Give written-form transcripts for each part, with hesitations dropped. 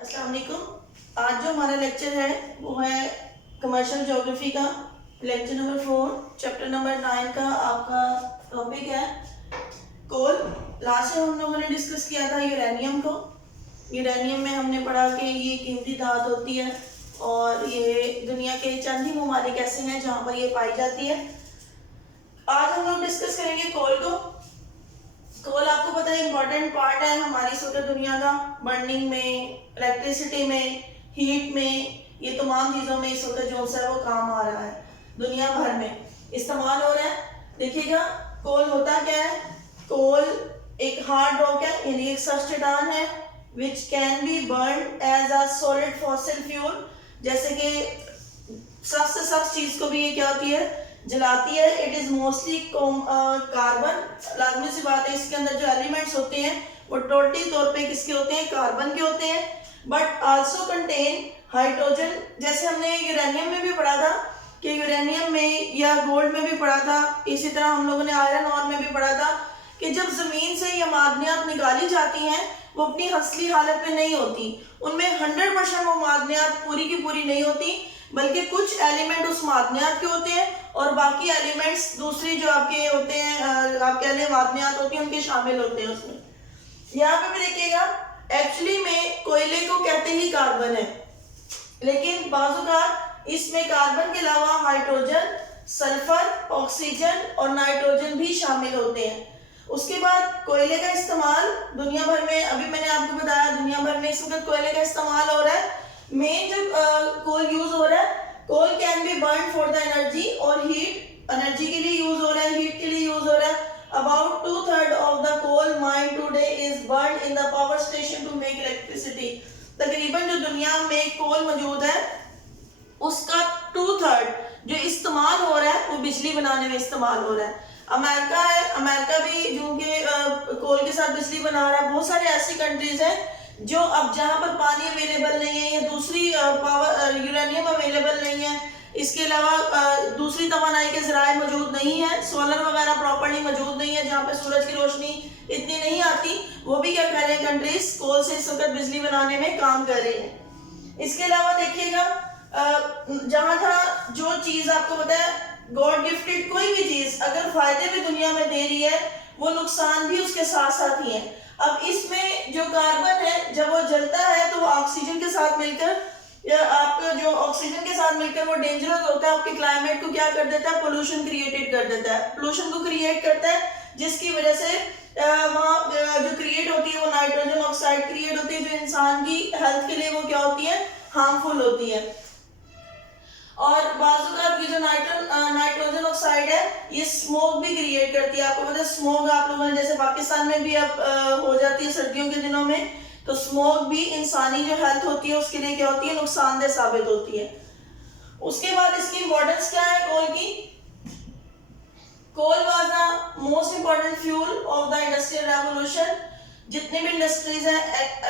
अस्सलाम वालेकुम। आज जो हमारा लेक्चर है वो है कमर्शियल ज्योग्राफी का लेक्चर नंबर 4 चैप्टर नंबर 9 का आपका टॉपिक है कोल। लास्ट में हम लोगों ने डिस्कस किया था यूरेनियम को। यूरेनियम में हमने पढ़ा कि ये कीमती धात होती है और ये दुनिया के चंद ही ममालिक ऐसे हैं जहाँ पर ये पाई जाती है। आज हम लोग डिस्कस करेंगे कोल को। कोल आपको पता है इम्पोर्टेंट पार्ट है हमारी सोलर दुनिया का, बर्निंग में, इलेक्ट्रिसिटी में, हीट में, ये तमाम चीज़ों में इस वक्त जो है वो काम आ रहा है, दुनिया भर में इस्तेमाल हो रहा है। देखिएगा कोल होता क्या है। कोल एक हार्ड रॉक है, यानी एक सख्त चट्टान है which can be burn as a solid fossil fuel. जैसे कि सख्त से सख्त चीज़ को भी ये क्या होती है, जलाती है। It is mostly carbon. लाजमी सी बात है, इसके अंदर जो एलिमेंट्स होते हैं वो टोटली तौर पे किसके होते हैं, कार्बन के होते हैं, बट आल्सो कंटेन हाइड्रोजन। जैसे हमने यूरेनियम में भी पढ़ा था कि यूरेनियम में या गोल्ड में भी पढ़ा था, इसी तरह हम लोगों ने आयरन और में भी पढ़ा था कि जब जमीन से ये मादनियात निकाली जाती हैं वो अपनी असली हालत में नहीं होती, उनमें 100% वो मादनियात पूरी की पूरी नहीं होती, बल्कि कुछ एलिमेंट उस मादनियात के होते हैं और बाकी एलिमेंट्स दूसरी जो आपके होते हैं, आप कह लें मादनियात होती हैं, उनके शामिल होते हैं उसमें। यहाँ पे भी देखिएगा एक्चुअली में कोयले को कहते ही कार्बन है, लेकिन बाज़ इसमें कार्बन के अलावा हाइड्रोजन, सल्फर, ऑक्सीजन और नाइट्रोजन भी शामिल होते हैं। उसके बाद कोयले का इस्तेमाल दुनिया भर में, अभी मैंने आपको बताया दुनिया भर में इस वक्त कोयले का इस्तेमाल हो रहा है। मेन जो कोल यूज हो रहा है, coal can be burn for the energy और हीट, एनर्जी के लिए यूज हो रहा है, हीट के लिए यूज हो रहा है। About 2/3 of the coal mine today is burn in the power station to make electricity. तकरीबन जो दुनिया में कोल मौजूद है उसका 2/3 जो इस्तेमाल हो रहा है वो बिजली बनाने में इस्तेमाल हो रहा है। अमेरिका है, अमेरिका भी क्योंकि कोल के साथ बिजली बना रहा है। बहुत सारे ऐसी कंट्रीज हैं जो अब जहाँ पर पानी अवेलेबल नहीं है या दूसरी पावर यूरेनियम अवेलेबल नहीं है, इसके अलावा दूसरी तवानाई के ज़राए मौजूद नहीं है, सोलर वगैरह प्रॉपर्ली मौजूद नहीं है, जहाँ पे सूरज की रोशनी इतनी नहीं आती, वो भी क्या कर रहे हैं, कंट्रीज कोल से इस वक्त बिजली बनाने में काम कर रहे हैं। इसके अलावा देखिएगा जहाँ जहाँ जो चीज़ आपको पता है गॉड गिफ्टेड, कोई भी चीज़ अगर फायदे भी दुनिया में दे रही है वो नुकसान भी उसके साथ साथ ही है। अब इसमें जो कार्बन है जब वो जलता है तो वो ऑक्सीजन के साथ मिलकर, या आपका जो ऑक्सीजन के साथ मिलकर वो डेंजरस होता है, आपके क्लाइमेट को क्या कर देता है, पोल्यूशन क्रिएटेड कर देता है, पोल्यूशन को क्रिएट करता है, जिसकी वजह से वहाँ जो क्रिएट होती है वो नाइट्रोजन ऑक्साइड क्रिएट होती है, जो इंसान की हेल्थ के लिए वो क्या होती है, हार्मफुल होती है। और बाज़ ये जो नाइट्रोजन ऑक्साइड है ये स्मोक भी क्रिएट करती है। आपको पता है स्मोक आप लोगों ने जैसे पाकिस्तान में भी अब हो जाती है सर्दियों के दिनों में, तो स्मोक भी इंसानी जो हेल्थ होती है उसके लिए क्या होती है, नुकसानदेह साबित होती है। उसके बाद इसकी इंपॉर्टेंस क्या है कोल की। Coal was the most important fuel of the industrial revolution. जितने भी इंडस्ट्रीज हैं,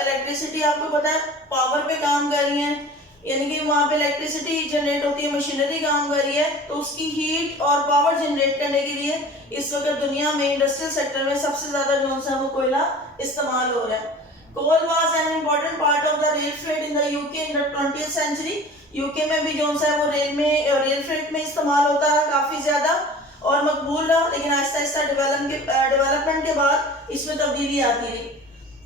इलेक्ट्रिसिटी आपको पता है पावर पे काम कर रही हैं, यानी कि वहाँ पे इलेक्ट्रिसिटी जनरेट होती है, मशीनरी काम कर रही है, तो उसकी हीट और पावर जनरेट करने के लिए इस वक्त दुनिया में इंडस्ट्रियल सेक्टर में सबसे ज्यादा जो सा वो कोयला इस्तेमाल हो रहा है। Coal was an important part of the rail freight in the UK in the 20th century. UK में भी जो सा वो रेल फ्रेट में इस्तेमाल होता रहा काफी ज्यादा और मकबूल रहा, लेकिन आहिस्ता आहिस्ता डेवलपमेंट के बाद इसमें तब्दीली आती रही।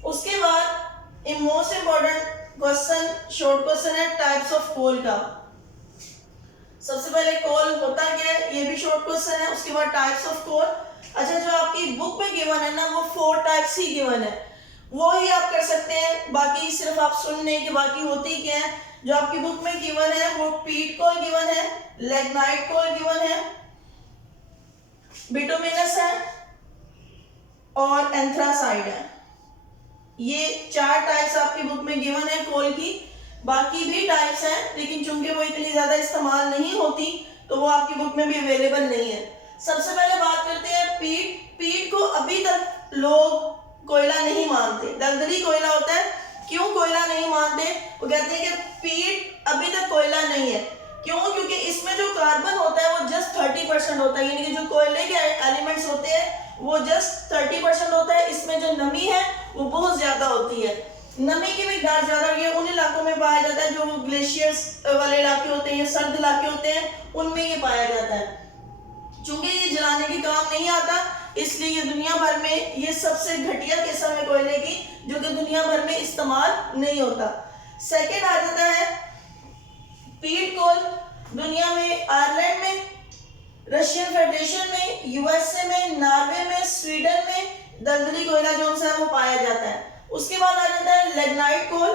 उसके बाद most important question, short question है टाइप्स ऑफ कोल का। सबसे पहले कोल होता क्या है, ये भी शॉर्ट क्वेश्चन है। उसके बाद टाइप्स ऑफ कोल। अच्छा, जो आपकी बुक में गिवन है ना वो 4 टाइप्स ही गिवन है, वो ही आप कर सकते हैं, बाकी सिर्फ आप सुन लें कि बाकी होती क्या है। जो आपकी बुक में गिवन है वो पीट कोल गिवन है, लिग्नाइट कोल गिवन है, बिटुमिनस है और एंथ्रासाइड है। ये 4 टाइप्स आपकी बुक में गिवन है कोल की। बाकी भी टाइप्स हैं, लेकिन चूंकि वो इतनी ज्यादा इस्तेमाल नहीं होती तो वो आपकी बुक में भी अवेलेबल नहीं है। सबसे पहले बात करते हैं पीट। पीट को अभी तक लोग कोयला नहीं मानते, दलदली कोयला होता है। क्यों कोयला नहीं मानते, वो कहते हैं कि पीट अभी तक कोयला नहीं है। क्यों, क्योंकि इसमें जो कार्बन होता है वो जस्ट 30% होता है, यानी कि जो कोयले के एलिमेंट्स होते हैं वो जस्ट 30% होता है, इसमें जो नमी है वो बहुत ज्यादा होती है। नमी की मिकदार ज्यादा ये उन इलाकों में पाया जाता है जो ग्लेशियर्स वाले इलाके होते हैं या सर्द इलाके होते हैं, उनमें ये पाया जाता है। चूंकि ये जलाने के काम नहीं आता, इसलिए ये दुनिया भर में ये सबसे घटिया किस्म है कोयले की जो कि दुनिया भर में इस्तेमाल नहीं होता। सेकंड आ जाता है पीट कोल। दुनिया में आयरलैंड में, रशियन फेडरेशन में, यूएसए में, नॉर्वे में, स्वीडन में दलदली कोयला जो है वो पाया जाता है। उसके बाद आ जाता है लिग्नाइट कोल।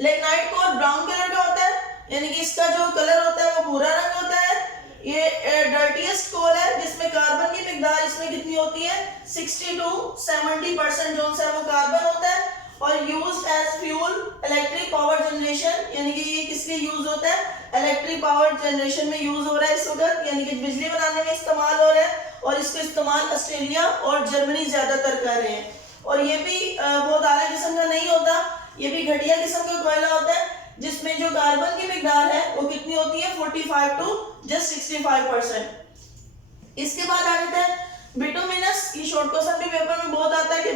लिग्नाइट कोल ब्राउन कलर का होता है, यानी कि इसका जो कलर होता है वो भूरा रंग होता है। ये डर्टीएस्ट कोल है जिसमें कार्बन की मिकदार इसमें कितनी होती है 60 to 70% जो है वो कार्बन होता है और used as fuel electric power generation, यानी कि ये किस लिए यूज होता है, इलेक्ट्रिक पावर जनरेशन में यूज हो रहा है इस वक्त, यानी कि बिजली बनाने में इस्तेमाल हो रहा है और इसको इस्तेमाल ऑस्ट्रेलिया और जर्मनी ज्यादातर कर रहे हैं। और ये भी बहुत आला किस्म का नहीं होता, ये भी घटिया किस्म का कोयला होता है जिसमें जो कार्बन की मिकदार है वो कितनी होती है 45 to just 65%। इसके बाद आ जाता है बिटुमिनस। ये शॉर्ट क्वेश्चन भी पेपर में बहुत आता है कि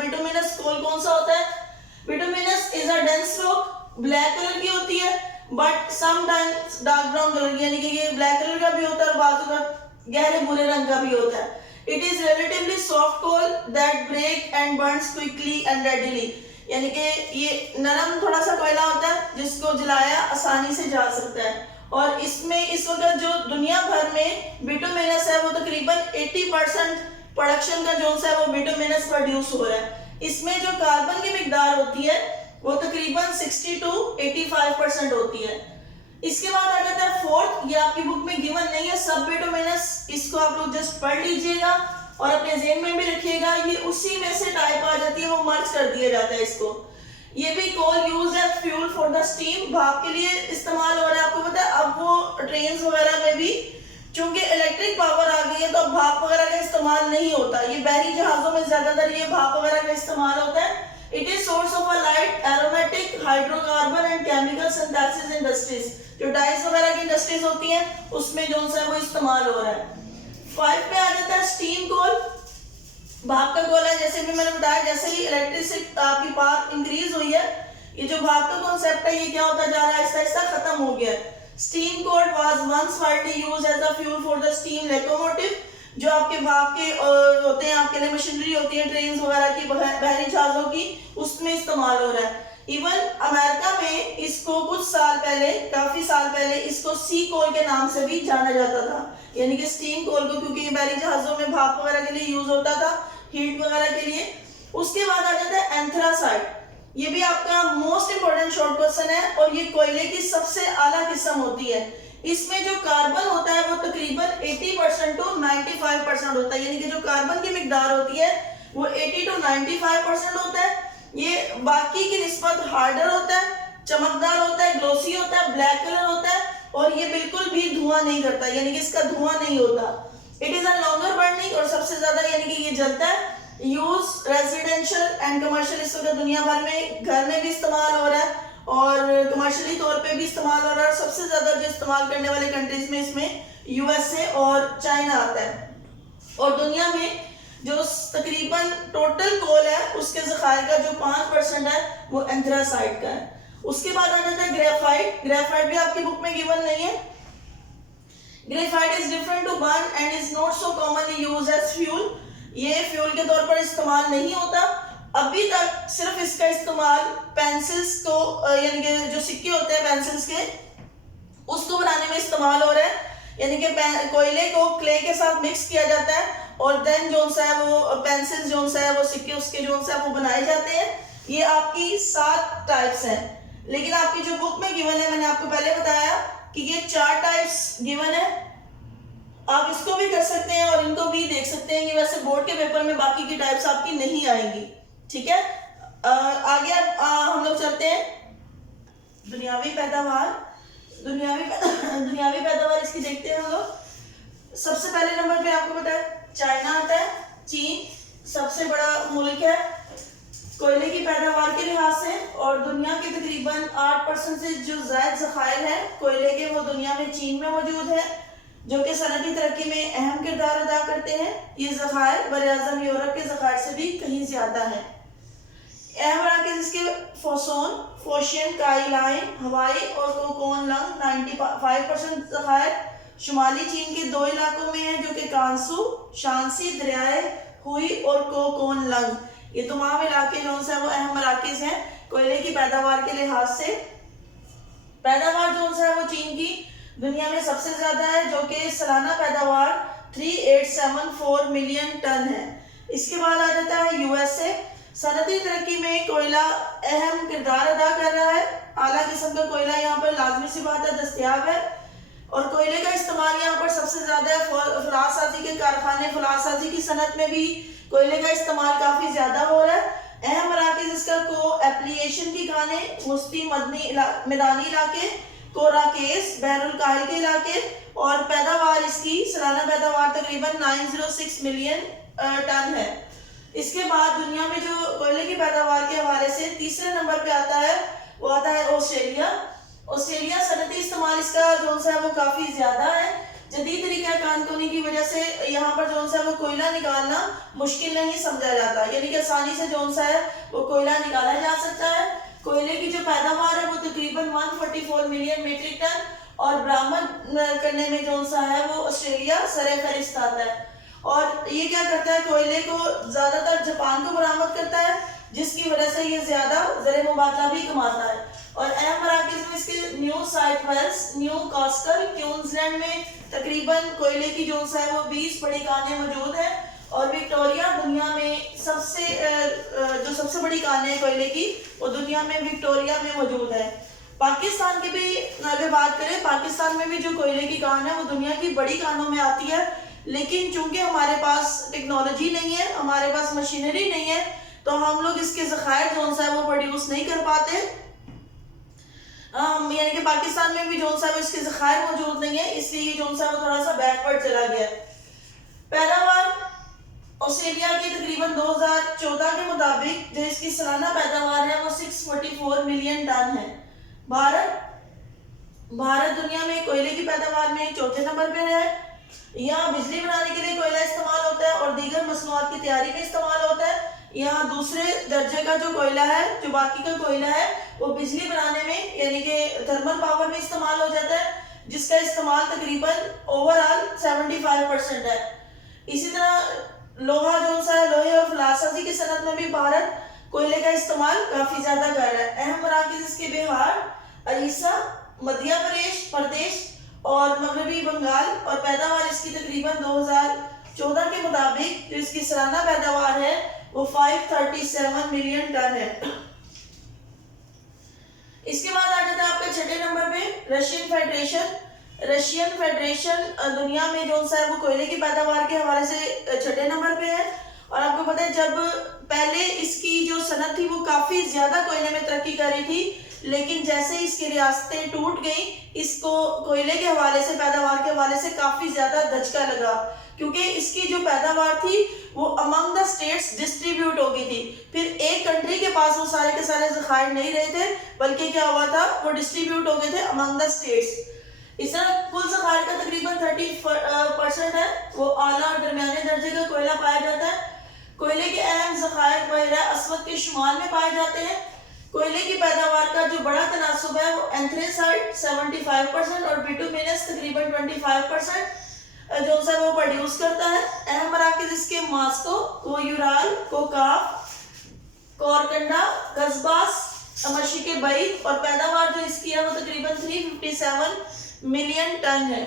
बिटुमिनस कोल कौन सा होता है। Bituminous is a dense rock, black colour की होती है but sometimes dark brown colour की, यानी कि ये ब्लैक कलर का भी होता है और बाजू का गहरे भूरे रंग का भी होता है। It is relatively soft coal that break and burns quickly and readily, यानी कि ये नरम थोड़ा सा कोयला होता है जिसको जलाया आसानी से जा सकता है। और इसमें इस वक्त जो दुनिया भर में बिटुमिनस है वो तकरीबन 80% प्रोडक्शन का जो है वो बिटुमिनस प्रोड्यूस हो रहा है। इसमें जो कार्बन की मिकदार होती है वो तकरीबन 60 to 85% होती है। इसके बाद आ जाता है फोर्थ, ये आपकी बुक में गिवन नहीं है, सब बिटुमिनस, इसको आप लोग जस्ट पढ़ लीजिएगा और अपने ज़हन में भी रखिएगा। ये उसी में से टाइप आ जाती है, वो मर्ज कर दिया जाता है इसको। ये भी coal use as fuel for the steam, भाप के लिए इस्तेमाल हो रहा है। आपको पता है अब वो ट्रेन वगैरह में भी चूंकि इलेक्ट्रिक पावर आ गई है तो अब भाप वगैरह का इस्तेमाल नहीं होता, ये बहरी जहाजों में ज्यादातर ये भाप वगैरह का इस्तेमाल होता है। It is source of a light aromatic hydrocarbon and chemical synthesis industries, जो डाइस वगैरह की इंडस्ट्रीज होती हैं उसमें जो है वो इस्तेमाल हो रहा है। 5 पे आ जाता है स्टीम कोल, भाप का कोयला। जैसे भी मैंने बताया, जैसे ही इलेक्ट्रिसिटी आपकी पावर इंक्रीज हुई है, ये जो भाप का कॉन्सेप्ट है ये क्या होता जा रहा है, आहिस्ता आहिस्ता खत्म हो गया है। Steam coal was once widely used as a fuel for the steam locomotive, जो आपके भाप के होते हैं, आपके लिए मशीनरी होती है ट्रेन वगैरह की, बहरी जहाजों की, उसमें इस्तेमाल हो रहा है। इवन अमेरिका में इसको कुछ साल पहले, काफी साल पहले इसको सी कोल के नाम से भी जाना जाता था, यानी कि स्टीम कोल को, क्योंकि ये बहरी जहाजों में भाप वगैरह के लिए यूज होता था, हीट वगैरह के लिए। उसके बाद आ जाता है एंथ्रासाइट, ये भी आपका मोस्ट इंपोर्टेंट शॉर्ट क्वेश्चन है और ये कोयले की सबसे आला किस्म होती है। इसमें जो कार्बन होता है वो तकरीबन 80% to 95% होता है, यानी कि जो कार्बन की मिकदार होती है वो 80 to 95% होता है। ये बाकी की निस्बत हार्डर होता है, चमकदार होता है, ग्लोसी होता है, ब्लैक कलर होता है और ये बिल्कुल भी धुआं नहीं करता, यानी कि इसका धुआं नहीं होता। It is a longer burning, और सबसे ज्यादा यानी कि ये जलता है। यूज रेजिडेंशियल एंड कमर्शियल, इस वक्त दुनिया भर में घर में भी इस्तेमाल हो रहा है और कमर्शियली तौर पे भी इस्तेमाल हो रहा है। सबसे ज्यादा जो इस्तेमाल करने वाले कंट्रीज में इसमें यूएसए और चाइना आता है। और दुनिया में जो तकरीबन टोटल कोल है उसके ज़खायर का जो 5% है वो एंथ्रासाइट का है। उसके बाद आ जाता है ग्रेफाइट। ग्रेफाइट भी आपकी बुक में गिवन नहीं है। Graphite is different to burn and is not so commonly used as fuel, ये फ्यूल के तौर पर इस्तेमाल नहीं होता अभी तक। सिर्फ इसका इस्तेमाल पेंसिल्स को, यानी कि जो सिक्के होते हैं पेंसिल्स के, उसको बनाने में इस्तेमाल हो रहा है, यानी कि कोयले को क्ले के साथ मिक्स किया जाता है और देन जो है वो पेंसिल्स जो है वो सिक्के उसके जो है वो बनाए जाते हैं। ये आपकी 7 टाइप्स हैं, लेकिन आपकी जो बुक में गिवन है, मैंने आपको पहले बताया कि ये 4 टाइप्स गिवन है। आप इसको भी कर सकते हैं और इनको भी देख सकते हैं। ये वैसे बोर्ड के पेपर में बाकी की टाइप्स आपकी नहीं आएंगी, ठीक है। आगे हम लोग चलते हैं दुनियावी पैदावार। दुनियावी पैदावार इसकी देखते हैं हम लोग। सबसे पहले नंबर पे आपको पता है चाइना आता है। चीन सबसे बड़ा मुल्क है कोयले की पैदावार के लिहाज से, और दुनिया के तकरीबन 8% से जो ज़ायद ज़खायर है कोयले के वो दुनिया में चीन में मौजूद है, जो कि सनती तरक्की में अहम किरदार अदा करते हैं। ये ज़खायर बर-ए-आज़म यूरोप के ज़खायर से भी कहीं ज़्यादा है। अहम मराकज़ इसके फोसोन, फोशियन, काइलाइन, हवाई और कोकोन लंग 95% ज़खायर शुमाली चीन के 2 इलाकों में है जो कि कांसू, शांसी, दरियाए हुई और कोकोन लंग, ये तमाम इलाके जो है वो अहम मराकज़ हैं कोयले की पैदावार के लिहाज से। पैदावार जो है वो चीन की दुनिया में सबसे ज्यादा है जो कि सालाना पैदावार 3874 मिलियन टन है। इसके बाद आ जाता है यूएसए। सनती तरक्की में कोयला अहम किरदार अदा कर रहा है। आला किस्म का कोयला यहाँ पर लाजमी सी बात है दस्तयाब है और कोयले का इस्तेमाल यहाँ पर सबसे ज्यादा है। फुलाद साजी के कारखाने, फुलाद साजी की सनत में भी कोयले का इस्तेमाल काफी ज्यादा हो रहा है। अहम मराकज़ इसका को एप्लीकेशन की खाने, मुस्ती मैदानी इलाके, कोराकेस, बहरुल काहिल के इलाके और पैदावार इसकी सालाना पैदावार तकरीबन 906 मिलियन टन है। इसके बाद दुनिया में जो कोयले की पैदावार के हवाले से तीसरे नंबर पे आता है वो आता है ऑस्ट्रेलिया। ऑस्ट्रेलिया सनती इस्तेमाल इसका जो है वो काफ़ी ज़्यादा है। जदीद तरीका कानूनी की वजह से यहाँ पर जो है वो कोयला निकालना मुश्किल नहीं समझा जाता, यानी कि आसानी से जो है वो कोयला निकाला जा सकता है। कोयले की जो पैदावार है वो तकरीबन 144 मिलियन मीट्रिक टन और बरामद करने में जो है वो ऑस्ट्रेलिया सरे-फहरिस्त आता है। और ये क्या करता है, कोयले को ज़्यादातर जापान को बरामद करता है जिसकी वजह से ये ज़्यादा ज़र मुबादला भी कमाता है। और अहम मराकज़ में इसके New South Wales, Newcastle, Queensland में तकरीबन कोयले की जो है वो 20 बड़ी खानें मौजूद हैं और विक्टोरिया दुनिया में सबसे बड़ी खानें हैं कोयले की वो दुनिया में विक्टोरिया में मौजूद है। पाकिस्तान की भी अगर बात करें, पाकिस्तान में भी जो कोयले की खान है वो दुनिया की बड़ी खानों में आती है, लेकिन चूंकि हमारे पास टेक्नोलॉजी नहीं है, हमारे पास मशीनरी नहीं है, तो हम लोग इसके ज़खायर जो है वो प्रोड्यूस नहीं कर पाते। यानी कि पाकिस्तान में भी जो है वो इसके ज़खायर मौजूद नहीं है, इसलिए जो है वो थोड़ा सा बैकवर्ड चला गया है। पैदावार ऑस्ट्रेलिया की तकरीबन 2014 के मुताबिक जो इसकी सालाना पैदावार है वो 644 मिलियन टन है। भारत दुनिया में कोयले की पैदावार में चौथे नंबर पे है। यहाँ बिजली बनाने के लिए कोयला इस्तेमाल होता है और दीगर मसनूआत की तैयारी में इस्तेमाल होता है। यहाँ दूसरे दर्जे का जो कोयला है, जो बाकी का कोयला है वो बिजली बनाने में यानी कि थर्मल पावर में इस्तेमाल हो जाता है, जिसका इस्तेमाल तकरीबन ओवरऑल 75% है। इसी तरह लोहा जो है, लोहे और फलासाजी की सनत में भी भारत कोयले का इस्तेमाल काफी ज्यादा कर रहा है। अहम मराकज़ इसके बिहार, उड़ीसा, मध्य प्रदेश और मगरबी बंगाल और पैदावार इसकी तकरीबन 2014 के मुताबिक जो इसकी सालाना पैदावार है वो 537 मिलियन टन है। इसके बाद आ जाता है आपका छठे नंबर पे रशियन फेडरेशन दुनिया में जो है वो कोयले की पैदावार के हवाले से छठे नंबर पे है। और आपको पता है जब पहले इसकी जो सनत थी वो काफी ज्यादा कोयले में तरक्की कर रही थी, लेकिन जैसे इसकी रियासतें टूट गई, इसको कोयले के हवाले से, पैदावार के हवाले से काफी ज्यादा धचका लगा, क्योंकि इसकी जो पैदावार थी वो अमंग द स्टेट्स डिस्ट्रीब्यूट हो गई थी। फिर एक कंट्री के पास वो सारे के सारे ज़खायर नहीं रहे थे, बल्कि क्या हुआ था, वो डिस्ट्रीब्यूट हो गए थे अमंग द स्टेट्स। इस तरह कुल ज़खायर का तकरीबन 30% है वो आला और दरमियाने दर्जे का कोयला पाया जाता है। कोयले के अहम ज़खायर बहरा अस्वद के शुमाल में पाए जाते हैं। कोयले की पैदावार का जो बड़ा तनासुब है वो एंथ्रेसाइट 75% और बिटुमिनस तकरीबन 25% जो है वो प्रोड्यूस करता है। अहम मराकज़ इसके मास्को, कोयूराल, कोकाफ, कोरकंडा, कस्बास, मशीके बैत और पैदावार जो इसकी है वो तकरीबन 357 मिलियन टन है।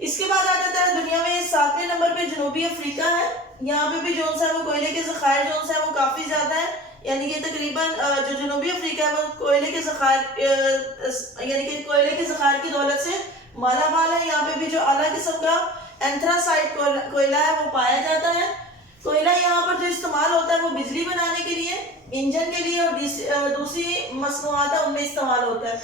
इसके बाद आ जाता है दुनिया में 7वें नंबर पे जनूबी अफ्रीका है। यहाँ पे भी जो है वो कोयले के ज़खायर जो है वो काफ़ी ज़्यादा है, यानी कि तकरीबन जो जनूबी अफ्रीका है वो कोयले के ज़खायर यानी कि कोयले के ज़खायर की दौलत से मालामाल है। यहाँ पे भी जो आला किस्म का एंथ्रासाइट कोयला है वो पाया जाता है। कोयला यहाँ पर जो इस्तेमाल होता है वो बिजली बनाने के लिए, इंजन के लिए और दूसरी मसनूआत है उनमें इस्तेमाल होता है।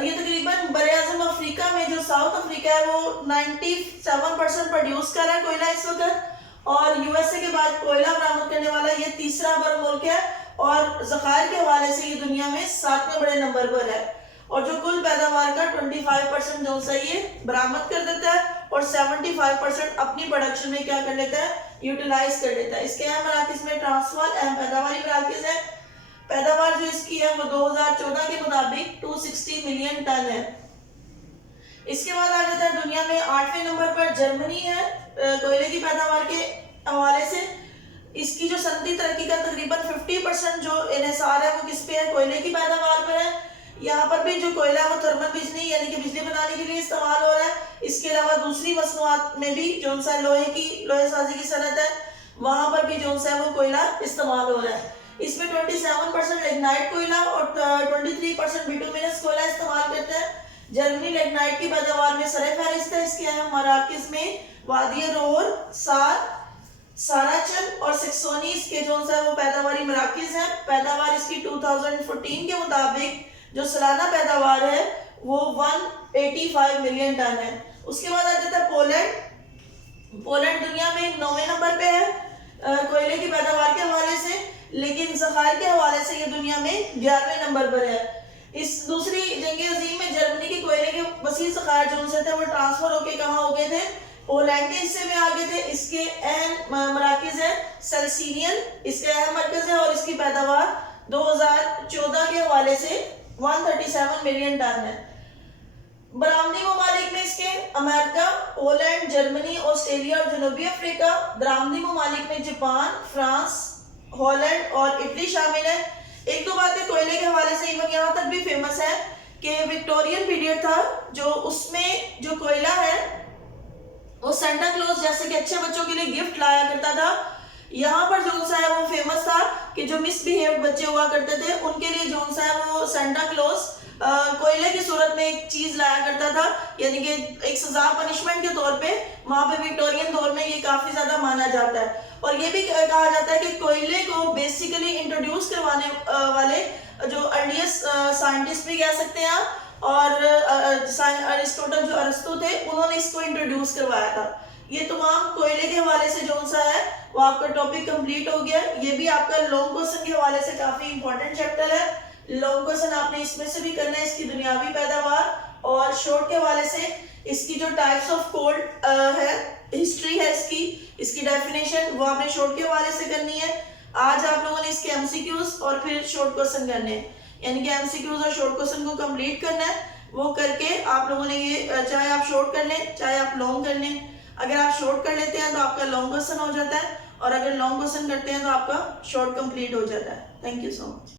ये तकरीबन बरे-आज़म अफ्रीका में जो साउथ अफ्रीका है वो 97% प्रोड्यूस कर रहा है कोयला इस वक्त, और यूएसए के बाद कोयला बरामद करने वाला ये तीसरा बड़ा मुल्क है और ज़खायर के हवाले से ये दुनिया में 7वें बड़े नंबर पर है। और जो कुल पैदावार का 25% जो है ये बरामद कर देता है और 75% अपनी प्रोडक्शन में क्या कर लेता है, यूटिलाइज कर लेता है। इसके अहम मराकज़ में ट्रांसवाल अहम पैदावारी मराकज़ है। पैदावार जो इसकी है वो 2014 के मुताबिक 260 मिलियन टन है। इसके बाद आ जाता है दुनिया में 8वें नंबर पर जर्मनी है कोयले की पैदावार के हवाले से। इसकी जो सनती तरक्की का तकरीबन 50% जो इन्हिसार है वो किस पे है, कोयले की पैदावार पर है। यहाँ पर भी जो कोयला है वो थर्मल बिजली यानी कि बिजली बनाने के लिए इस्तेमाल हो रहा है। इसके अलावा दूसरी मसनूआत में भी जो सा लोहे साजी की सनत है वहां पर भी जो सा है वो कोयला इस्तेमाल हो रहा है। इसमें 27% लिग्नाइट कोयला और 23% बिटुमिनस कोयला इस्तेमाल करते हैं। जर्मनी लिग्नाइट की पैदावार में सरफहरिस्त है। इसके अहम मराकज में वादी रोर, साराचन और सेक्सोनीस के जो है वो पैदावारी मराकज हैं। पैदावार इसकी 2014 के मुताबिक जो सालाना पैदावार है वो 185 मिलियन टन है। उसके बाद आ जाता है पोलैंड दुनिया में 9वें नंबर पे है कोयले की पैदावार के हवाले से, लेकिन ज़खायर के हवाले से ये दुनिया में 11वें नंबर पर है। इस दूसरी जंग अजीम में जर्मनी के कोयले के वसील ज़खायर जो उनसे थे वो ट्रांसफर होके कहाँ हो गए थे, पोलैंड के हिस्से में आ गए थे। इसके अहम मराकज है सेल्सिनियन, इसका अहम मरकज है और इसकी पैदावार 2014 के हवाले से 137 मिलियन टन है। बरामदी ममालिक में इसके अमेरिका, पोलैंड, जर्मनी, ऑस्ट्रेलिया और जनूबी अफ्रीका। बरामदी ममालिक में जापान, फ्रांस, हॉलैंड और इटली शामिल है। एक दो बातें कोयले के हवाले से इवन यहाँ तक भी फेमस है कि विक्टोरियन पीरियड था जो उसमें जो कोयला है वो सेंटा क्लॉज जैसे कि अच्छे बच्चों के लिए गिफ्ट लाया करता था। यहाँ पर जो सा है वो फेमस था कि जो मिसबिहेव्ड बच्चे हुआ करते थे उनके लिए जो सा है वो सेंटा क्लॉज कोयले की सूरत में एक चीज लाया करता था, यानी कि एक सजा पनिशमेंट के तौर पे वहां पे विक्टोरियन दौर में ये काफी ज्यादा माना जाता है। और ये भी कहा जाता है कि कोयले को बेसिकली इंट्रोड्यूस करवाने वाले जो अर्लीस्ट साइंटिस्ट भी कह सकते हैं और अरिस्टोटल जो अरस्तु थे उन्होंने इसको इंट्रोड्यूस करवाया था। ये तमाम कोयले के हवाले से जो सा है वो आपका टॉपिक कंप्लीट हो गया। ये भी आपका लॉन्ग क्वेश्चन के हवाले से काफी इंपॉर्टेंट चैप्टर है। लॉन्ग क्वेश्चन आपने इसमें से भी करना है, इसकी दुनियावी पैदावार, और शॉर्ट के हवाले से इसकी जो टाइप्स ऑफ कोल है, हिस्ट्री है इसकी डेफिनेशन वो आपने शॉर्ट के हवाले से करनी है। आज आप लोगों ने इसके एमसीक्यूज और फिर शॉर्ट क्वेश्चन करने हैं, यानी कि एमसीक्यूज और शॉर्ट क्वेश्चन को कंप्लीट करना है। वो करके आप लोगों ने ये चाहे आप शॉर्ट कर लें चाहे आप लॉन्ग कर लें। अगर आप शॉर्ट कर लेते हैं तो आपका लॉन्ग क्वेश्चन हो जाता है और अगर लॉन्ग क्वेश्चन करते हैं तो आपका शॉर्ट कंप्लीट हो जाता है। Thank you so much.